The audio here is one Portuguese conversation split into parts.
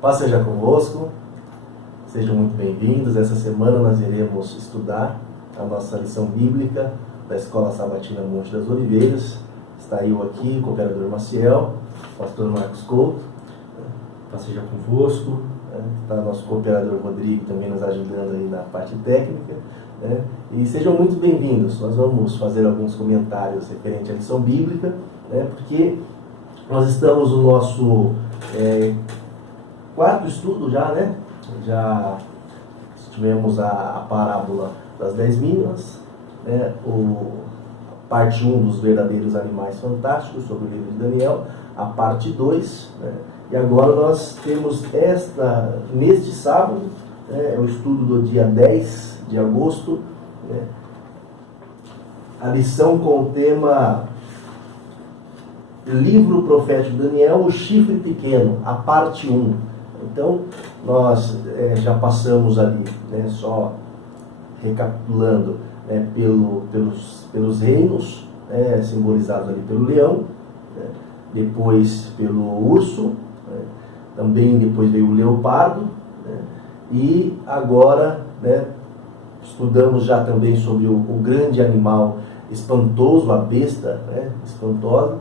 Paz seja convosco, sejam muito bem-vindos. Essa semana nós iremos estudar a nossa lição bíblica da Escola Sabatina Monte das Oliveiras. Está eu aqui, o cooperador Maciel, o pastor Marcos Couto. Paz seja convosco. Está nosso cooperador Rodrigo também nos ajudando aí na parte técnica. E sejam muito bem-vindos. Nós vamos fazer alguns comentários referente à lição bíblica, porque nós estamos no nosso quarto estudo já, Já tivemos a parábola das 10 minas, a parte 1 dos verdadeiros animais fantásticos sobre o livro de Daniel, a parte 2, e agora nós temos neste sábado, o estudo do dia 10 de agosto, a lição com o tema Livro Profético de Daniel, o chifre pequeno, a parte 1. Então, nós já passamos ali, só recapitulando, pelos reinos, simbolizados ali pelo leão, depois pelo urso, também depois veio o leopardo, e agora estudamos já também sobre o grande animal espantoso, a besta espantosa,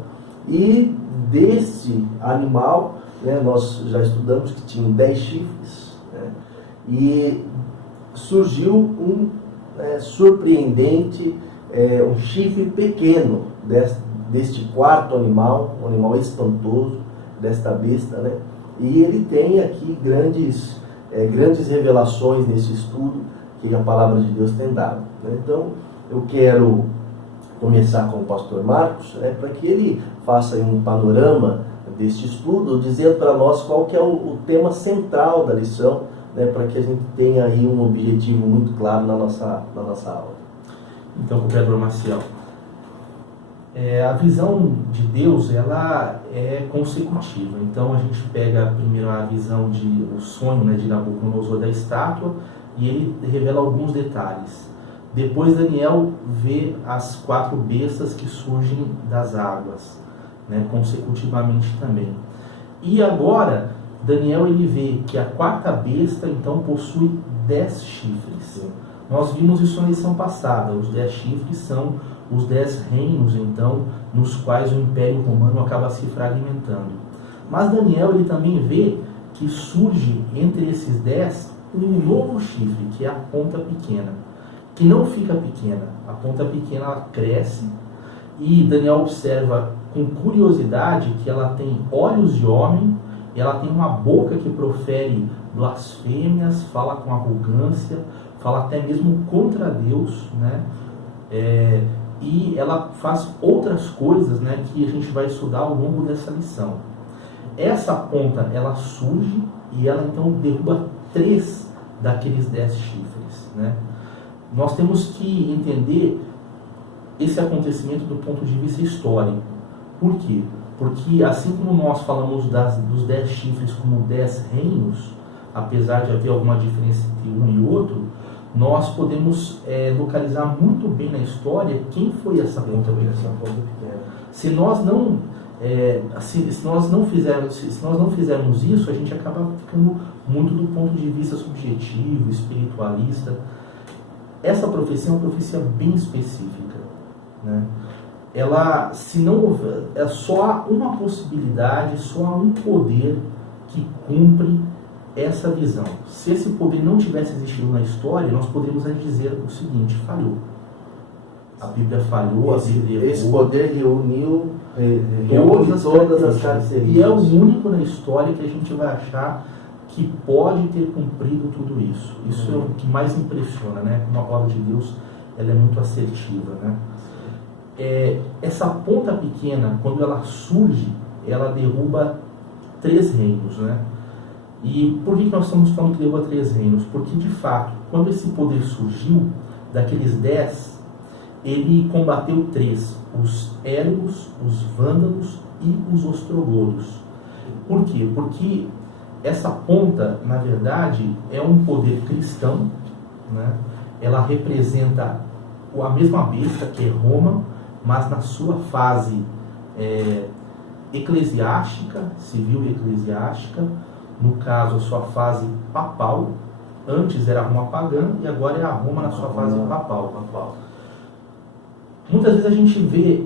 e desse animal nós já estudamos que tinha 10 chifres, e surgiu um surpreendente, um chifre pequeno deste quarto animal, um animal espantoso, desta besta, e ele tem aqui grandes revelações nesse estudo que a palavra de Deus tem dado. Então, eu quero começar com o pastor Marcos, para que ele faça aí um panorama deste estudo, dizendo para nós qual que é o tema central da lição, para que a gente tenha aí um objetivo muito claro na nossa aula. Então, cooperador Maciel, a visão de Deus, ela é consecutiva. Então, a gente pega primeiro a visão o sonho de Nabucodonosor da estátua, e ele revela alguns detalhes. Depois, Daniel vê as 4 bestas que surgem das águas, consecutivamente também. E agora, Daniel ele vê que a 4ª besta, então, possui 10 chifres. Sim. Nós vimos isso na lição passada. Os 10 chifres são os 10 reinos, então, nos quais o Império Romano acaba se fragmentando. Mas Daniel ele também vê que surge entre esses 10 um novo chifre, que é a ponta pequena, que não fica pequena. A ponta pequena ela cresce, e Daniel observa com curiosidade que ela tem olhos de homem, e ela tem uma boca que profere blasfêmias, fala com arrogância, fala até mesmo contra Deus, e ela faz outras coisas, que a gente vai estudar ao longo dessa lição. Essa ponta ela surge e ela então derruba 3 daqueles 10 chifres. Nós temos que entender esse acontecimento do ponto de vista histórico. Por quê? Porque assim como nós falamos dos 10 chifres como 10 reinos, apesar de haver alguma diferença entre um e outro, nós podemos localizar muito bem na história quem foi essa ponta pequena. Se nós não fizermos isso, a gente acaba ficando muito do ponto de vista subjetivo, espiritualista. Essa profecia é uma profecia bem específica. Ela, se não houver, só há uma possibilidade, só há um poder que cumpre essa visão. Se esse poder não tivesse existido na história, nós poderíamos dizer o seguinte: falhou. A Bíblia falhou, a Bíblia errou. Esse poder reuniu todas as características. E é o único na história que a gente vai achar que pode ter cumprido tudo isso. Isso é o que mais impressiona, Como a palavra de Deus ela é muito assertiva, Essa ponta pequena, quando ela surge, ela derruba 3 reinos, E por que nós estamos falando que derruba 3 reinos? Porque, de fato, quando esse poder surgiu, daqueles 10, ele combateu 3, os érigos, os vândalos e os ostrogodos. Por quê? Porque essa ponta, na verdade, é um poder cristão, Ela representa a mesma besta que é Roma, mas na sua fase eclesiástica, civil e eclesiástica, no caso a sua fase papal. Antes era a Roma pagã e agora é a Roma na sua fase papal. Muitas vezes a gente vê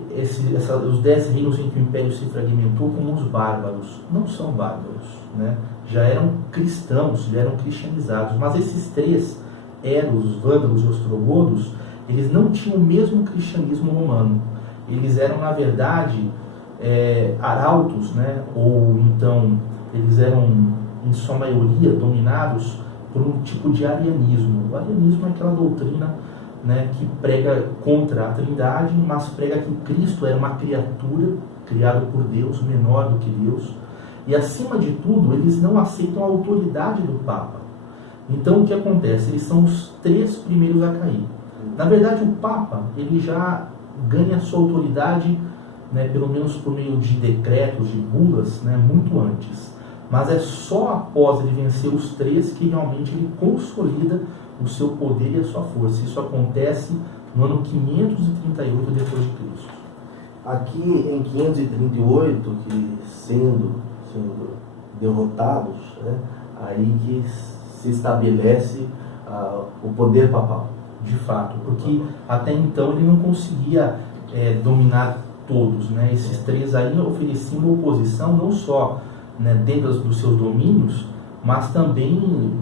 os 10 reinos em que o Império se fragmentou como os bárbaros. Não são bárbaros, né? Já eram cristãos, já eram cristianizados, mas esses 3, Eros, Vândalos e Ostrogodos, eles não tinham o mesmo cristianismo romano. Eles eram, na verdade, arautos, né? Ou então eles eram, em sua maioria, dominados por um tipo de arianismo. O arianismo é aquela doutrina, né, que prega contra a Trindade, mas prega que Cristo era uma criatura criada por Deus, menor do que Deus. E, acima de tudo, eles não aceitam a autoridade do Papa. Então, o que acontece? Eles são os 3 primeiros a cair. Na verdade, o Papa ele já ganha sua autoridade, né, pelo menos por meio de decretos, de bulas, né, muito antes. Mas é só após ele vencer os 3 que realmente ele consolida o seu poder e a sua força. Isso acontece no ano 538 depois de Cristo. Aqui em 538, que sendo derrotados, né, aí que se estabelece o poder papal. De fato, porque até então ele não conseguia dominar todos, né? Esses 3 aí ofereciam uma oposição não só, né, dentro dos seus domínios, mas também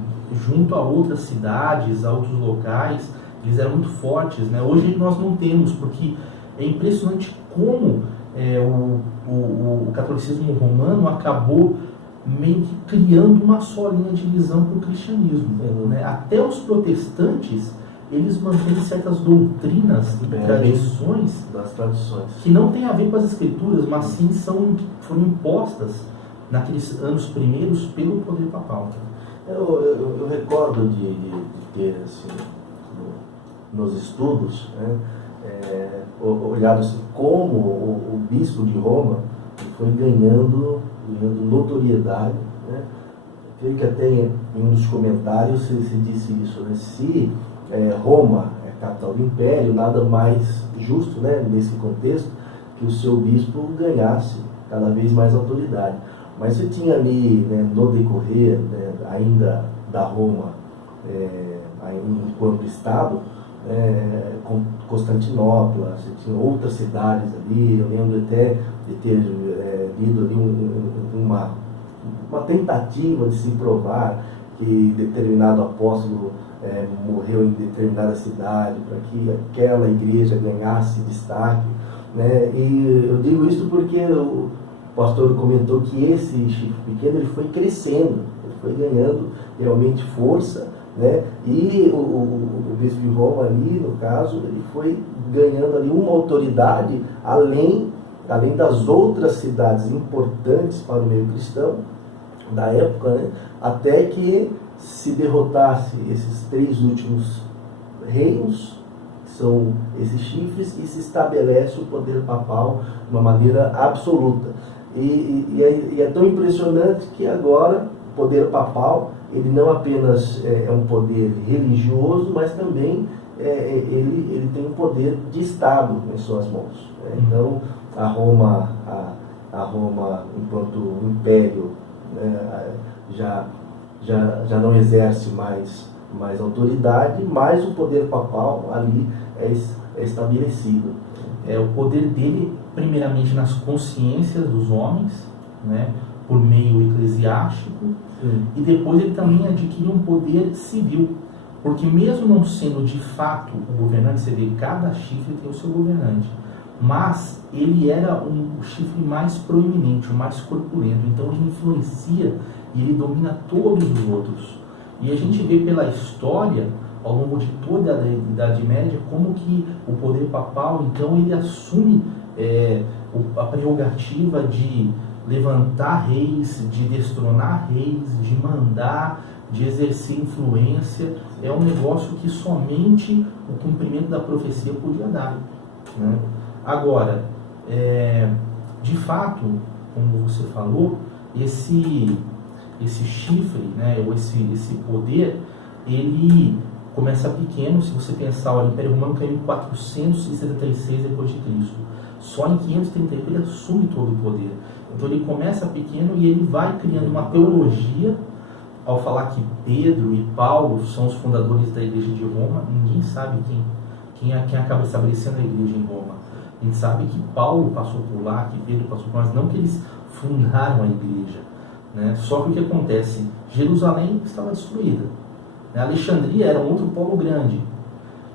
junto a outras cidades, a outros locais. Eles eram muito fortes, né? Hoje nós não temos, porque é impressionante como o catolicismo romano acabou meio que criando uma só linha de visão para o cristianismo, né? Até os protestantes, eles mantêm certas doutrinas e tradições das tradições que não têm a ver com as escrituras, mas sim foram impostas naqueles anos primeiros pelo poder papal. Eu recordo de ter, assim, nos estudos, né, olhado assim, como o bispo de Roma foi ganhando notoriedade, né? Creio que até em um dos comentários se disse isso, né? Se Roma é capital do império, nada mais justo, né, nesse contexto, que o seu bispo ganhasse cada vez mais autoridade. Mas você tinha ali, né, no decorrer, né, ainda da Roma, enquanto Estado, Constantinopla, você tinha outras cidades ali. Eu lembro até de ter lido ali uma tentativa de se provar que determinado apóstolo morreu em determinada cidade para que aquela igreja ganhasse destaque, né? E eu digo isso porque o pastor comentou que esse chifre pequeno ele foi crescendo, ele foi ganhando realmente força, né? E o bispo de Roma ali, no caso, ele foi ganhando ali uma autoridade além das outras cidades importantes para o meio cristão da época, né? Até que se derrotasse esses 3 últimos reinos, que são esses chifres, e se estabelece o poder papal de uma maneira absoluta. E é tão impressionante que agora o poder papal ele não apenas é um poder religioso, mas também ele tem um poder de Estado em suas mãos. Então a Roma enquanto império, né, já não exerce mais autoridade, mas o poder papal ali é estabelecido. O poder dele, primeiramente, nas consciências dos homens, né, por meio eclesiástico, e depois ele também adquire um poder civil, porque mesmo não sendo de fato o governante, você vê, cada chifre tem o seu governante, mas ele era o chifre mais proeminente, o mais corpulento, então ele influencia e ele domina todos os outros. E a gente vê pela história, ao longo de toda a Idade Média, como que o poder papal, então, ele assume a prerrogativa de levantar reis, de destronar reis, de mandar, de exercer influência. É um negócio que somente o cumprimento da profecia podia dar, né? Agora, de fato, como você falou, esse chifre, né, ou esse poder, ele começa pequeno. Se você pensar, o Império Romano caiu em 476 depois de Cristo. Só em 538 ele assume todo o poder. Então ele começa pequeno e ele vai criando uma teologia. Ao falar que Pedro e Paulo são os fundadores da igreja de Roma, ninguém sabe quem acaba estabelecendo a igreja em Roma. A gente sabe que Paulo passou por lá, que Pedro passou por lá, mas não que eles fundaram a igreja, né? Só que o que acontece? Jerusalém estava destruída, né? Alexandria era um outro polo grande.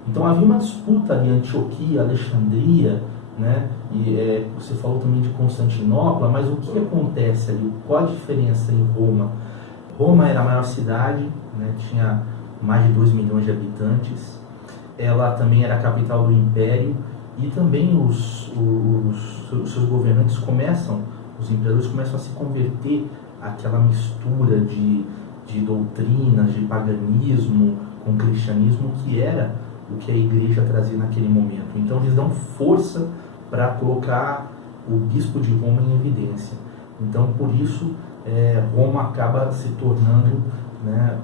Então havia uma disputa ali, Antioquia, Alexandria, né? E você falou também de Constantinopla, mas o que acontece ali? Qual a diferença em Roma? Roma era a maior cidade, né? Tinha mais de 2 milhões de habitantes. Ela também era a capital do império e também os seus governantes os imperadores começam a se converter àquela mistura de doutrinas, de paganismo com cristianismo, que era o que a igreja trazia naquele momento. Então eles dão força para colocar o bispo de Roma em evidência. Então por isso Roma acaba se tornando, né,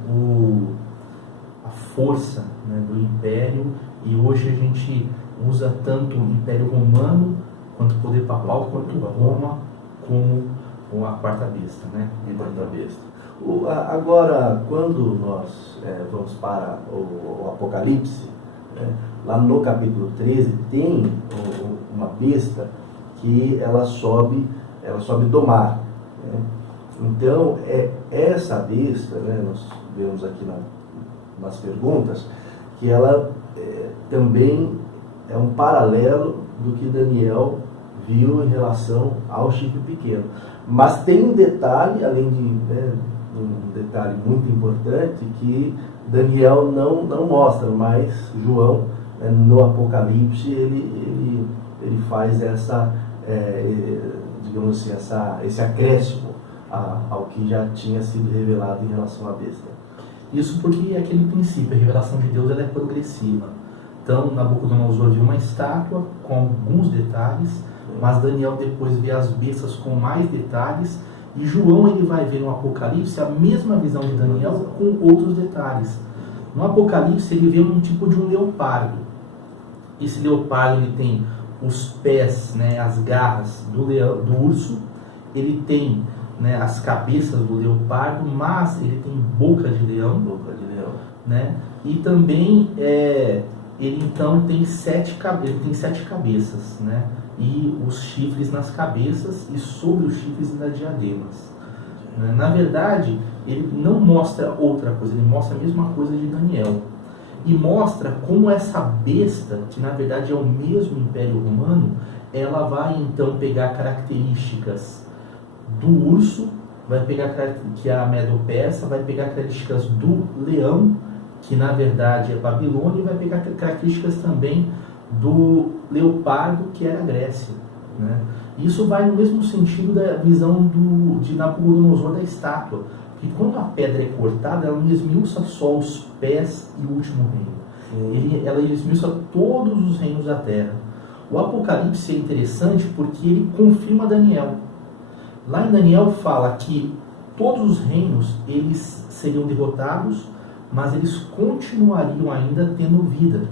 a força, né, do império, e hoje a gente usa tanto o Império Romano quanto o poder papal, quanto Roma como a quarta besta, né? A quarta besta. Agora, quando nós vamos para o Apocalipse, lá no capítulo 13 tem uma besta que ela sobe do mar, né? Então, essa besta, né, nós vemos aqui nas perguntas, que ela também é um paralelo do que Daniel viu em relação ao chifre pequeno. Mas tem um detalhe, além de um detalhe muito importante, que Daniel não mostra, mas João, no Apocalipse, ele faz digamos assim, esse acréscimo ao que já tinha sido revelado em relação à besta. Isso porque é aquele princípio, a revelação de Deus ela é progressiva. Então, Nabucodonosor viu uma estátua com alguns detalhes, mas Daniel depois vê as bestas com mais detalhes, e João ele vai ver no Apocalipse a mesma visão de Daniel com outros detalhes. No Apocalipse ele vê um tipo de um leopardo. Esse leopardo ele tem os pés, né, as garras do urso, ele tem, né, as cabeças do leopardo, mas ele tem boca de leão, né? E também ele então tem 7 cabeças, né? E os chifres nas cabeças, e sobre os chifres nas diademas, né? Na verdade, ele não mostra outra coisa, ele mostra a mesma coisa de Daniel. E mostra como essa besta, que na verdade é o mesmo Império Romano, ela vai então pegar características do urso, vai pegar que é a Medo-Persa, vai pegar características do leão, que na verdade é Babilônia, e vai pegar características também do leopardo, que era a Grécia, né? Isso vai no mesmo sentido da visão de Nabucodonosor da estátua, que quando a pedra é cortada, ela não esmiuça só os pés e o último reino. Ela esmiuça todos os reinos da terra. O Apocalipse é interessante porque ele confirma Daniel. Lá em Daniel fala que todos os reinos eles seriam derrotados, mas eles continuariam ainda tendo vida.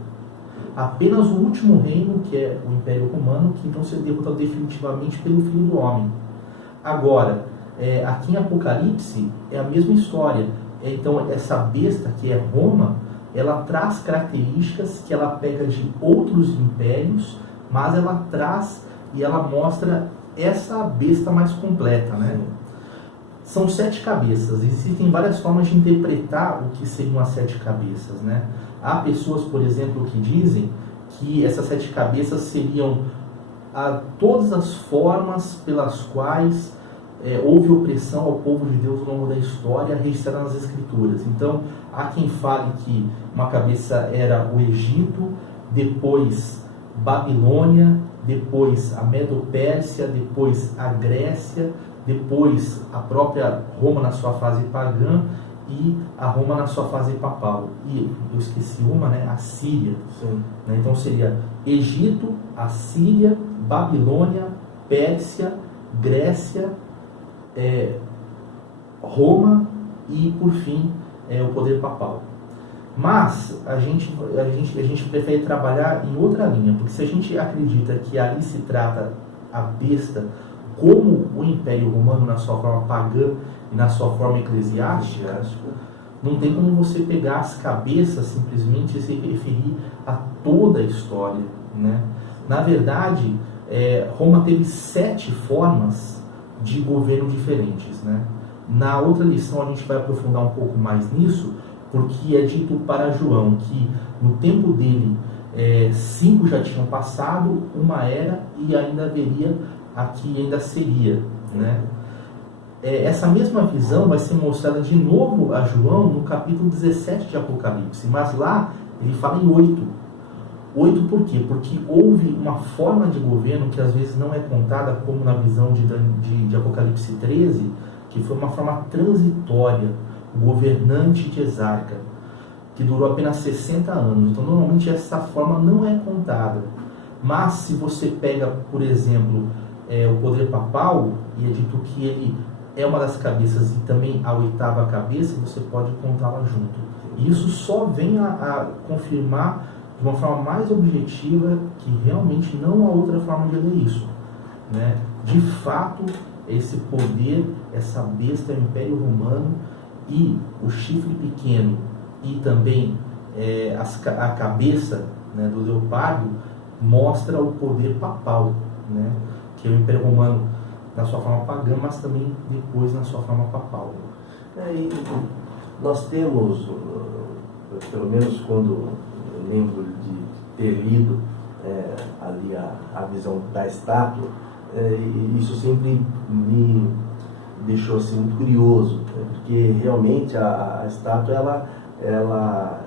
Apenas o último reino, que é o Império Romano, que então seria derrotado definitivamente pelo Filho do Homem. Agora, aqui em Apocalipse é a mesma história. Então essa besta, que é Roma, ela traz características que ela pega de outros impérios, mas ela traz e ela mostra essa besta mais completa, né? São 7 cabeças. Existem várias formas de interpretar o que seriam as 7 cabeças, né? Há pessoas, por exemplo, que dizem que essas 7 cabeças seriam todas as formas pelas quais houve opressão ao povo de Deus ao longo da história, registrada nas Escrituras. Então, há quem fale que uma cabeça era o Egito, depois Babilônia, depois a Medo-Pérsia, depois a Grécia, depois a própria Roma na sua fase pagã e a Roma na sua fase papal. E eu esqueci uma, né? A Síria. Né? Então seria Egito, Assíria, Babilônia, Pérsia, Grécia, Roma e, por fim, o poder papal. Mas a gente prefere trabalhar em outra linha, porque se a gente acredita que ali se trata a besta como o Império Romano na sua forma pagã e na sua forma eclesiástica, não tem como você pegar as cabeças simplesmente e se referir a toda a história, né? Na verdade, Roma teve 7 formas de governo diferentes, né? Na outra lição a gente vai aprofundar um pouco mais nisso, porque é dito para João que no tempo dele 5 já tinham passado, uma era e ainda haveria a que ainda seria, né? Essa mesma visão vai ser mostrada de novo a João no capítulo 17 de Apocalipse, mas lá ele fala em 8. 8 por quê? Porque houve uma forma de governo que às vezes não é contada, como na visão de Apocalipse 13, que foi uma forma transitória, o governante de Exarca, que durou apenas 60 anos. Então, normalmente, essa forma não é contada. Mas, se você pega, por exemplo, o poder papal, e é dito que ele é uma das cabeças e também a 8ª cabeça, você pode contá-la junto. E isso só vem a confirmar de uma forma mais objetiva que realmente não há outra forma de ler isso, né? De fato, esse poder, essa besta é o Império Romano, e o chifre pequeno e também a cabeça, né, do leopardo mostra o poder papal, né, que é o Império Romano na sua forma pagã, mas também depois na sua forma papal. E nós temos, pelo menos quando eu lembro de ter lido ali a visão da estátua, isso sempre me deixou assim muito curioso, porque realmente a estátua ela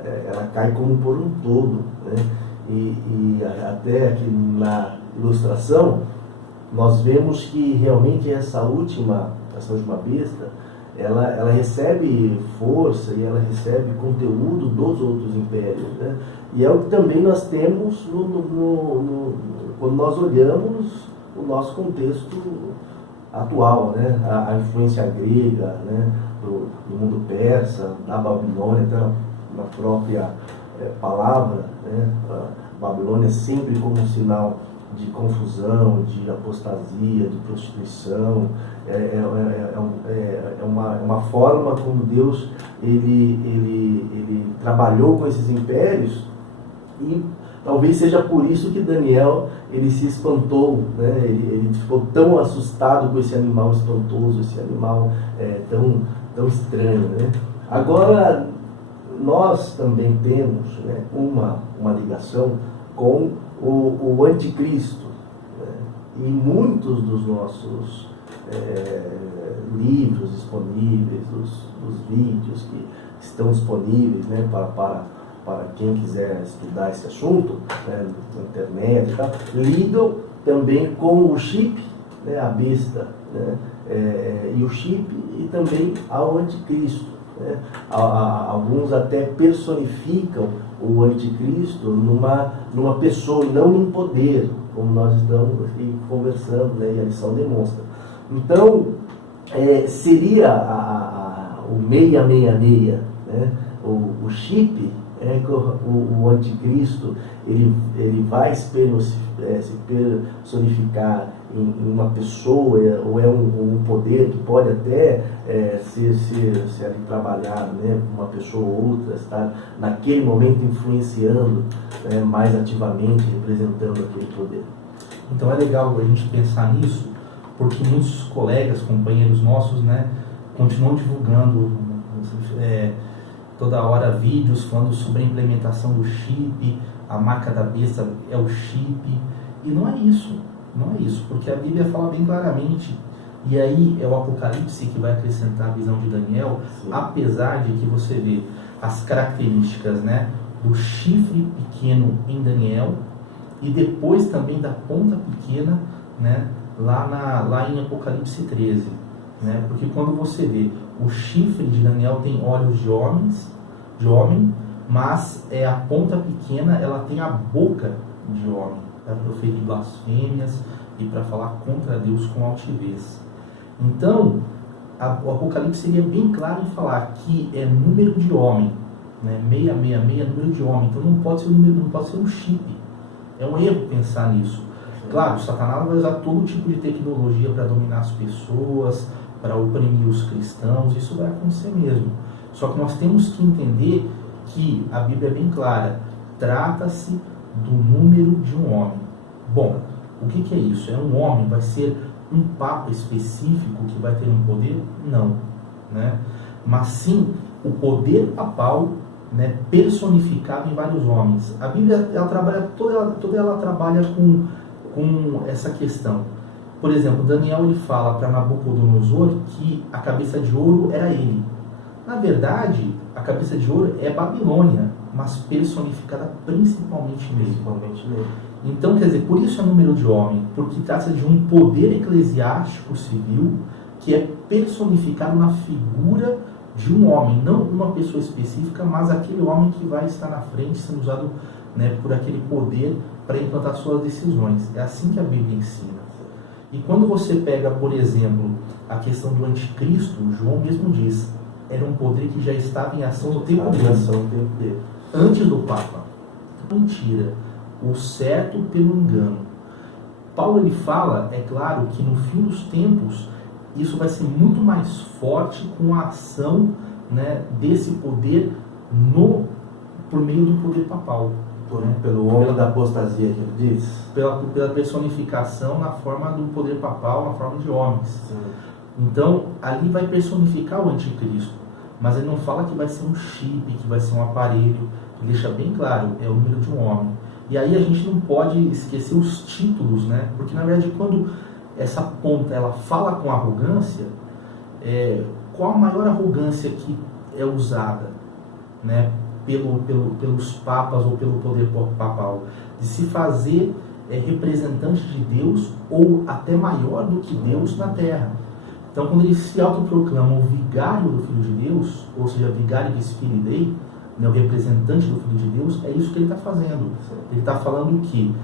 cai como por um todo, né? E até aqui na ilustração nós vemos que realmente essa última besta ela recebe força e ela recebe conteúdo dos outros impérios, né? E é o que também nós temos quando nós olhamos o nosso contexto atual, né? A influência grega, né? do mundo persa, da Babilônia, na própria palavra, né? A Babilônia sempre como um sinal de confusão, de apostasia, de prostituição. É uma forma como Deus ele trabalhou com esses impérios, e talvez seja por isso que Daniel ele se espantou, né? Ele ficou tão assustado com esse animal espantoso, esse animal tão estranho, né? Agora, nós também temos, né, uma ligação com o anticristo, né? E muitos dos nossos livros disponíveis, dos vídeos que estão disponíveis, né, para quem quiser estudar esse assunto, né, na internet e tal, lidam também com o chip, né, a besta, né, e o chip, e também ao anticristo, né. Alguns até personificam o anticristo numa pessoa, e não num poder, como nós estamos aqui conversando, né, e a lição demonstra. Então, seria o 666, né, o chip, o anticristo ele vai se personificar em uma pessoa, ou é um poder que pode até ser ali trabalhado, né? Uma pessoa ou outra estar naquele momento influenciando, né, mais ativamente, representando aquele poder. Então é legal a gente pensar nisso, porque muitos colegas, companheiros nossos, né, continuam divulgando toda hora vídeos falando sobre a implementação do chip, a marca da besta é o chip, e não é isso, porque a Bíblia fala bem claramente, e aí é o Apocalipse que vai acrescentar a visão de Daniel. Sim. Apesar de que você vê as características, né, do chifre pequeno em Daniel, e depois também da ponta pequena, né, lá em Apocalipse 13, né, porque quando você vê o chifre de Daniel tem olhos de homem, mas a ponta pequena ela tem a boca de homem, para proferir blasfêmias e para falar contra Deus com altivez. Então, o Apocalipse seria bem claro em falar que é número de homem, né? 666 é número de homem, então não pode ser um número, não pode ser um chip. É um erro pensar nisso. Claro, Satanás vai usar todo tipo de tecnologia para dominar as pessoas, para oprimir os cristãos, isso vai acontecer mesmo. Só que nós temos que entender que a Bíblia é bem clara, trata-se do número de um homem. Bom, o que é isso? É um homem, vai ser um papa específico que vai ter um poder? Não, né? Mas sim o poder papal, né, personificado em vários homens. A Bíblia, ela trabalha, toda ela trabalha com essa questão. Por exemplo, Daniel, ele fala para Nabucodonosor que a cabeça de ouro era ele. Na verdade, a cabeça de ouro é Babilônia, mas personificada principalmente nele. Então, quer dizer, por isso é número de homem, porque trata de um poder eclesiástico civil que é personificado na figura de um homem, não uma pessoa específica, mas aquele homem que vai estar na frente, sendo usado, né, por aquele poder para implantar suas decisões. É assim que a Bíblia ensina. E quando você pega, por exemplo, a questão do anticristo, João mesmo diz, era um poder que já estava em ação no tempo dele, antes do Papa. Mentira, o certo pelo engano. Paulo, ele fala, é claro, que no fim dos tempos isso vai ser muito mais forte com a ação, né, desse poder por meio do poder papal. Pelo homem da apostasia que ele diz? Pela personificação na forma do poder papal, na forma de homens. Sim. Então, ali vai personificar o anticristo. Mas ele não fala que vai ser um chip, que vai ser um aparelho. Ele deixa bem claro, é o número de um homem. E aí a gente não pode esquecer os títulos, né? Porque, na verdade, quando essa ponta ela fala com arrogância, qual a maior arrogância que é usada, né, pelos papas ou pelo poder papal? De se fazer representante de Deus ou até maior do que Deus na terra. Então, quando ele se autoproclama o vigário do Filho de Deus, ou seja, vigário de Spiri Dei, né, o representante do Filho de Deus, é isso que ele está fazendo. Ele está falando que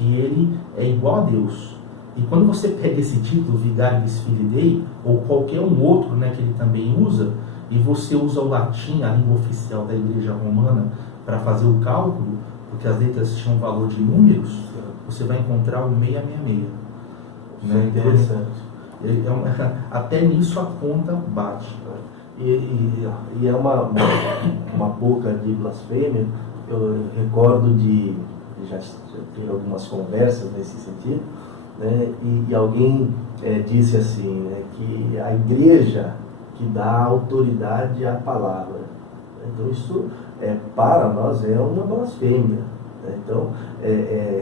ele é igual a Deus. E quando você pega esse título, vigário de Spiri Dei, ou qualquer um outro, né, que ele também usa, e você usa o latim, a língua oficial da Igreja Romana, para fazer o cálculo, porque as letras tinham valor de números, você vai encontrar o 666. Né? Interessante. Até nisso a conta bate. E é uma boca de blasfêmia. Eu recordo de já ter algumas conversas nesse sentido, né? E alguém disse assim, né, que a igreja que dá autoridade à palavra. Então isso para nós é uma blasfêmia. Então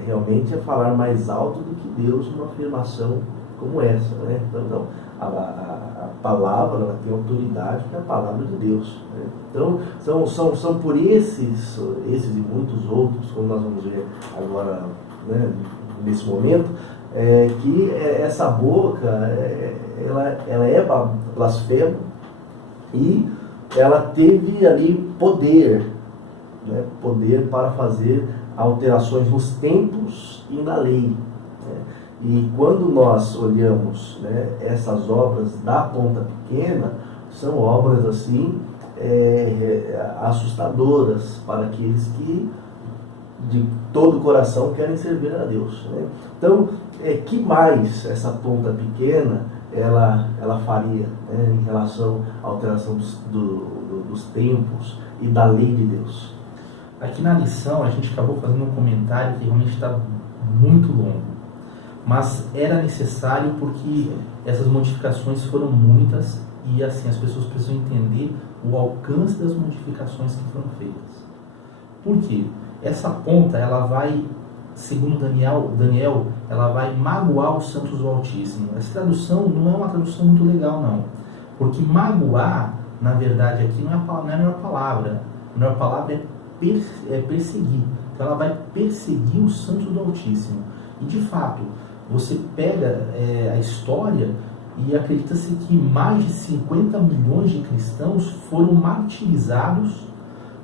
realmente é falar mais alto do que Deus numa afirmação como essa, né? Então não, a palavra ela tem autoridade que é a palavra de Deus, né? Então são por esses e muitos outros, como nós vamos ver agora, né, nesse momento, que essa boca ela é blasfema e ela teve ali poder, né, poder para fazer alterações nos tempos e na lei, né? E quando nós olhamos, né, essas obras da ponta pequena, são obras assim assustadoras para aqueles que de todo o coração querem servir a Deus, né? Então, que mais essa ponta pequena ela faria, né, em relação à alteração dos tempos e da lei de Deus? Aqui na lição a gente acabou fazendo um comentário que realmente está muito longo, mas era necessário porque essas modificações foram muitas e assim as pessoas precisam entender o alcance das modificações que foram feitas. Por quê? Essa ponta ela vai, segundo Daniel, ela vai magoar os santos do Altíssimo. Essa tradução não é uma tradução muito legal, não, porque magoar, na verdade, aqui não é a melhor palavra. A melhor palavra é perseguir. Então ela vai perseguir os santos do Altíssimo. E de fato, você pega a história e acredita-se que mais de 50 milhões de cristãos foram martirizados,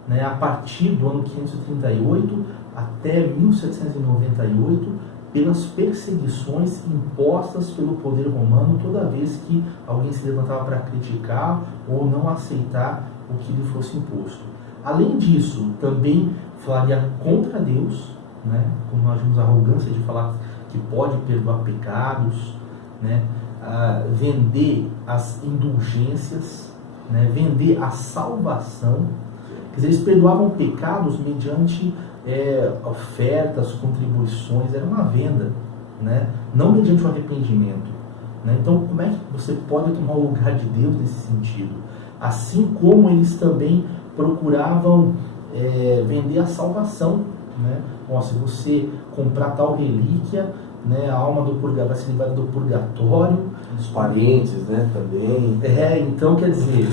né, a partir do ano 538 até 1798 pelas perseguições impostas pelo poder romano toda vez que alguém se levantava para criticar ou não aceitar o que lhe fosse imposto. Além disso, também falaria contra Deus, né? Como nós vimos a arrogância de falar que pode perdoar pecados, né? Vender as indulgências, né? Vender a salvação. Quer dizer, eles perdoavam pecados mediante ofertas, contribuições, era uma venda, né? Não mediante o arrependimento. Né? Então, como é que você pode tomar o lugar de Deus nesse sentido? Assim como eles também procuravam vender a salvação, né? Se você comprar tal relíquia, né, a alma do purgatório vai ser livrada do purgatório. Os parentes, né, também. Então, quer dizer,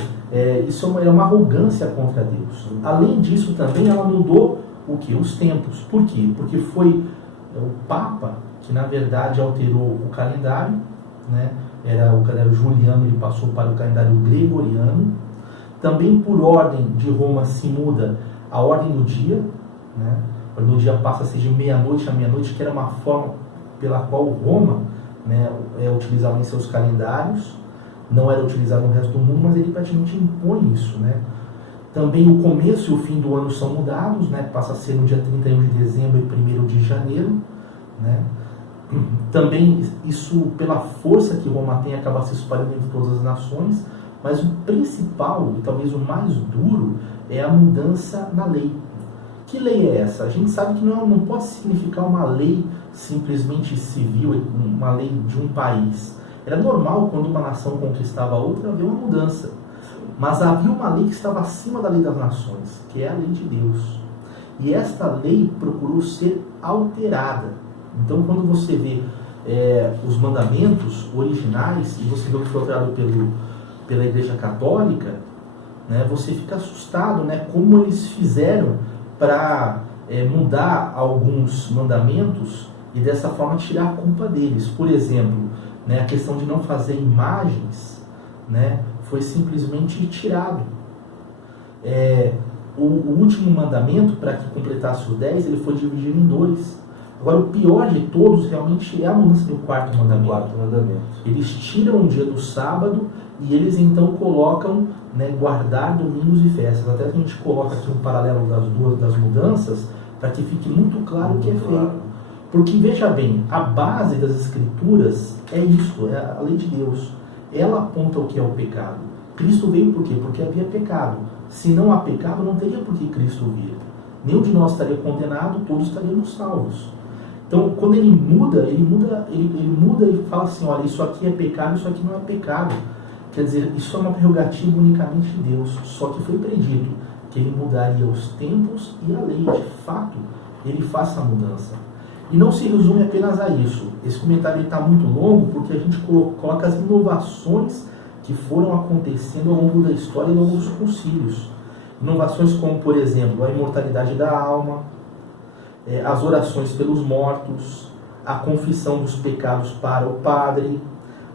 isso é uma arrogância contra Deus. Além disso, também ela mudou o quê? Os tempos. Por quê? Porque foi o Papa que, na verdade, alterou o calendário, né? Era o calendário juliano, ele passou para o calendário gregoriano. Também, por ordem de Roma, se muda a ordem do dia, né? A ordem do dia passa a ser de meia-noite a meia-noite, que era uma forma pela qual Roma, né, utilizava em seus calendários. Não era utilizado no resto do mundo, mas ele praticamente impõe isso, né? Também o começo e o fim do ano são mudados, né? Passa a ser no dia 31 de dezembro e 1º de janeiro, né? Também isso, pela força que Roma tem, acaba se espalhando entre todas as nações, mas o principal, e talvez o mais duro, é a mudança na lei. Que lei é essa? A gente sabe que não pode significar uma lei simplesmente civil, uma lei de um país. Era normal, quando uma nação conquistava a outra, haver uma mudança. Mas havia uma lei que estava acima da lei das nações, que é a lei de Deus. E esta lei procurou ser alterada. Então, quando você vê os mandamentos originais, e você vê o que foi alterado pela Igreja Católica, né, você fica assustado, né, como eles fizeram para mudar alguns mandamentos e dessa forma tirar a culpa deles. Por exemplo, né, a questão de não fazer imagens, né, foi simplesmente tirado. O último mandamento, para que completasse os 10, ele foi dividido em 2. Agora, o pior de todos realmente é a mudança do quarto mandamento. Eles tiram o dia do sábado e eles então colocam, né, guardar domingos e festas. Até que a gente coloca aqui um paralelo das mudanças, para que fique muito claro o que é feito. Porque, veja bem, a base das Escrituras é isso, é a lei de Deus. Ela aponta o que é o pecado. Cristo veio por quê? Porque havia pecado. Se não há pecado, não teria por que Cristo vir. Nenhum de nós estaria condenado, todos estaríamos salvos. Então, quando ele muda e fala assim, olha, isso aqui é pecado, isso aqui não é pecado. Quer dizer, isso é uma prerrogativa unicamente de Deus. Só que foi predito que ele mudaria os tempos e a lei. De fato, ele faz essa mudança. E não se resume apenas a isso. Esse comentário está muito longo porque a gente coloca as inovações que foram acontecendo ao longo da história e ao longo dos concílios. Inovações como, por exemplo, a imortalidade da alma, as orações pelos mortos, a confissão dos pecados para o padre,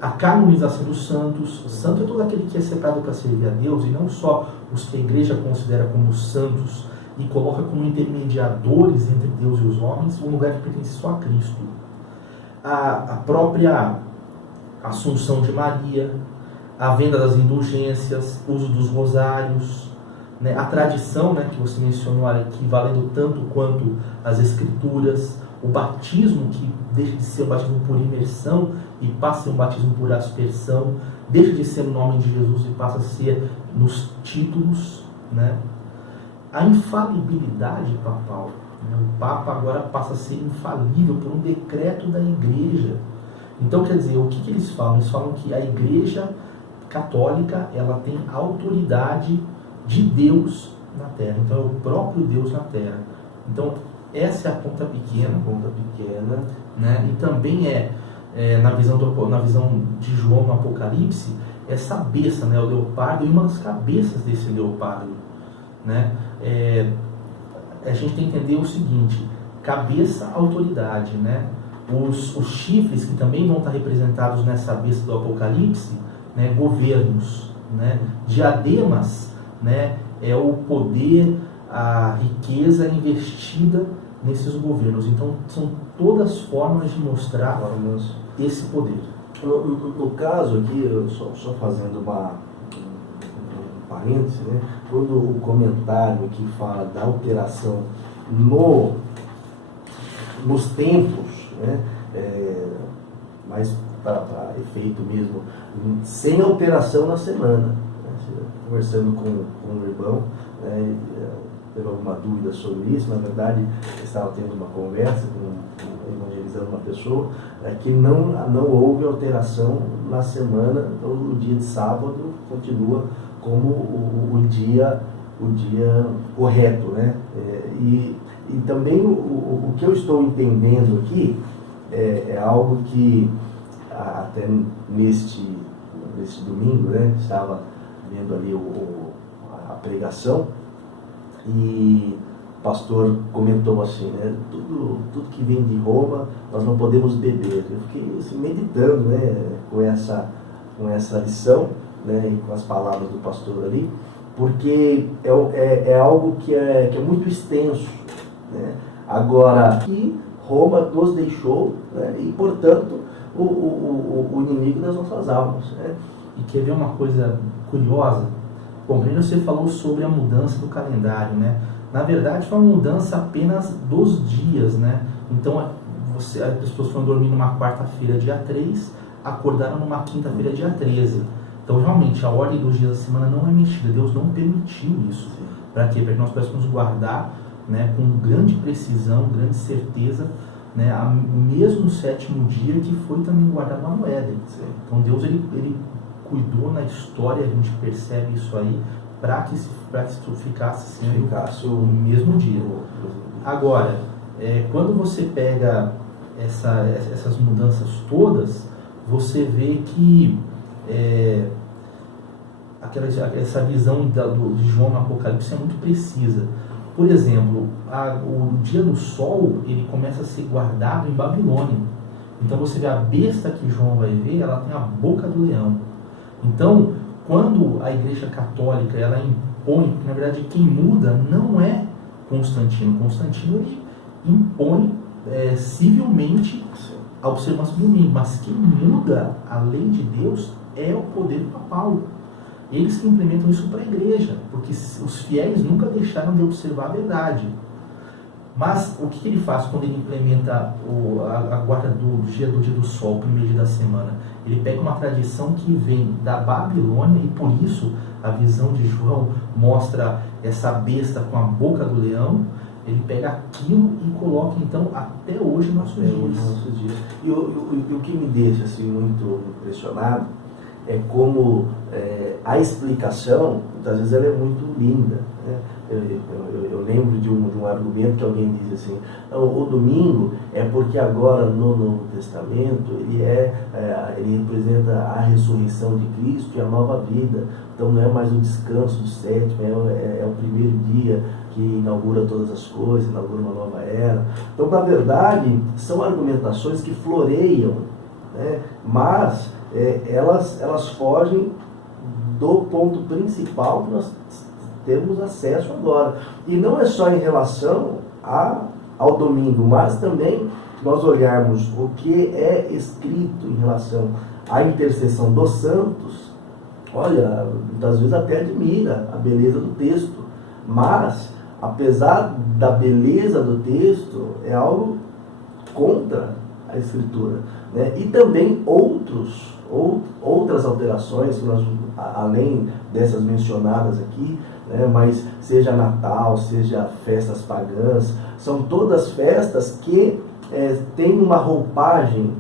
a canonização dos santos. O santo é todo aquele que é separado para servir a Deus, e não só os que a igreja considera como santos e coloca como intermediadores entre Deus e os homens, um lugar que pertence só a Cristo. A própria Assunção de Maria, a venda das indulgências, o uso dos rosários, né, a tradição, né, que você mencionou aqui, valendo tanto quanto as Escrituras, o batismo, que deixa de ser um batismo por imersão e passa a ser um batismo por aspersão, deixa de ser o nome de Jesus e passa a ser nos títulos, né? A infalibilidade papal, né? O Papa agora passa a ser infalível por um decreto da Igreja. Então, quer dizer, o que eles falam? Eles falam que a Igreja Católica, ela tem autoridade de Deus na Terra. Então, é o próprio Deus na Terra. Então, essa é a ponta pequena, né? E também na visão de João no Apocalipse, essa besta, né? O leopardo e uma das cabeças desse leopardo, né? A gente tem que entender o seguinte: cabeça, autoridade, né? Os chifres, que também vão estar representados nessa besta do Apocalipse, né? Governos, né? Diademas, né? É o poder, a riqueza investida nesses governos. Então, são todas formas de mostrar esse poder. No caso aqui, só fazendo um parênteses, né? Quando o comentário que fala da alteração nos tempos, né? Mas para efeito mesmo, sem alteração na semana, né? Conversando com o irmão, né? Teve alguma dúvida sobre isso. Na verdade, estava tendo uma conversa evangelizando uma pessoa, que não houve alteração na semana. Então o dia de sábado continua como o dia correto, né? E também o que eu estou entendendo aqui é algo que até neste domingo, né, estava vendo ali a pregação, e o pastor comentou assim, né, tudo que vem de Roma nós não podemos beber. Eu fiquei assim, meditando, né, com essa lição, né, e com as palavras do pastor ali, porque é algo que é muito extenso, né? Agora, que Roma nos deixou, né, e portanto o inimigo das nossas almas, né? E quer ver uma coisa curiosa? Bom, primeiro você falou sobre a mudança do calendário, né? Na verdade foi uma mudança apenas dos dias, né? Então as pessoas foram dormir numa quarta-feira, dia 3, acordaram numa quinta-feira, dia 13. Então realmente a ordem dos dias da semana não é mexida. Deus não permitiu isso. Para quê? Para que nós pudéssemos guardar, né, com grande precisão, grande certeza, né, mesmo no sétimo dia que foi também guardado lá no Éden. Então Deus ele cuidou na história, a gente percebe isso aí, para que isso ficasse o mesmo dia. Agora, quando você pega essas mudanças todas, você vê que essa visão de João no Apocalipse é muito precisa. Por exemplo, o dia do sol ele começa a ser guardado em Babilônia. Então você vê a besta que João vai ver, ela tem a boca do leão. Então, quando a Igreja Católica ela impõe, na verdade quem muda não é Constantino. Constantino ele impõe civilmente a observância do domingo, mas quem muda a lei de Deus é o poder papal. Eles que implementam isso para a igreja, porque os fiéis nunca deixaram de observar a verdade. Mas o que ele faz quando ele implementa a guarda do dia do sol, o primeiro dia da semana? Ele pega uma tradição que vem da Babilônia, e por isso a visão de João mostra essa besta com a boca do leão. Ele pega aquilo e coloca então até hoje nos nossos dias. E o que me deixa assim, muito impressionado é como a explicação, muitas vezes ela é muito linda, né? Eu lembro de um argumento que alguém diz assim, o domingo é porque agora no Novo Testamento ele representa a ressurreição de Cristo e a nova vida. Então não é mais o descanso do sétimo, é o primeiro dia que inaugura todas as coisas, inaugura uma nova era. Então, na verdade, são argumentações que floreiam, né? Mas elas fogem do ponto principal que nós temos acesso agora. E não é só em relação ao domingo, mas também nós olharmos o que é escrito em relação à intercessão dos santos. Olha, muitas vezes até admira a beleza do texto, mas apesar da beleza do texto, é algo contra a Escritura, né? E também outras alterações, além dessas mencionadas aqui, né? Mas seja Natal, seja festas pagãs, são todas festas que têm uma roupagem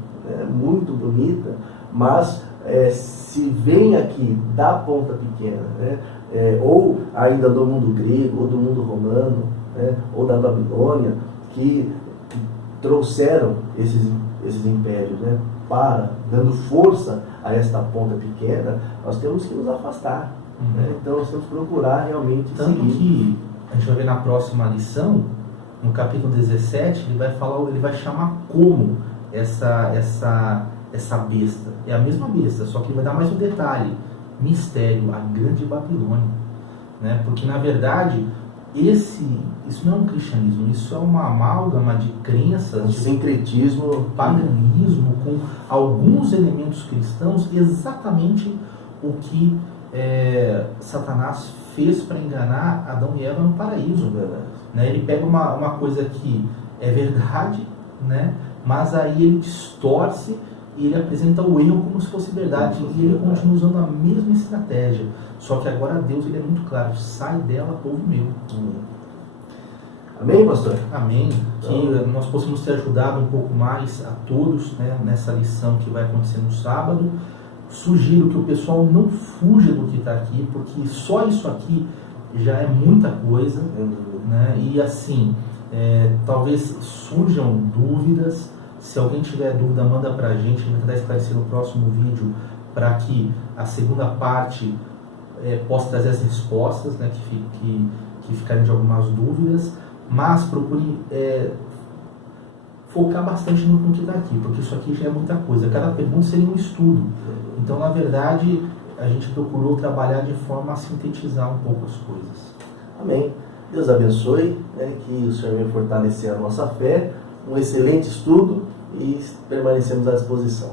muito bonita, mas se vem aqui da ponta pequena, né? Ou ainda do mundo grego, ou do mundo romano, né? Ou da Babilônia, que trouxeram esses impérios, né? Dando força a esta ponta pequena, nós temos que nos afastar. Né? Então nós temos que procurar realmente tanto seguir. Que a gente vai ver na próxima lição, no capítulo 17, ele vai chamar como essa besta. É a mesma besta, só que ele vai dar mais um detalhe: mistério, a grande Babilônia, né? Porque na verdade isso não é um cristianismo, isso é uma amálgama de crenças, um sincretismo, paganismo, com alguns elementos cristãos, exatamente o que Satanás fez para enganar Adão e Eva no paraíso. Né? Ele pega uma coisa que é verdade, né? Mas aí ele distorce e ele apresenta o erro como se fosse verdade. E ele continua usando a mesma estratégia. Só que agora Deus ele é muito claro: sai dela, povo meu. Amém, pastor? Amém. Que nós possamos ter ajudado um pouco mais a todos, né, nessa lição que vai acontecer no sábado. Sugiro que o pessoal não fuja do que está aqui, porque só isso aqui já é muita coisa, né? E assim, talvez surjam dúvidas. Se alguém tiver dúvida, manda para a gente vai tentar esclarecer no próximo vídeo, para que a segunda parte possa trazer as respostas, né, que ficarem de algumas dúvidas. Mas procure focar bastante no que está aqui, porque isso aqui já é muita coisa. Cada pergunta seria um estudo. Então, na verdade, a gente procurou trabalhar de forma a sintetizar um pouco as coisas. Amém. Deus abençoe, né, que o Senhor venha fortalecer a nossa fé. Um excelente estudo e permanecemos à disposição.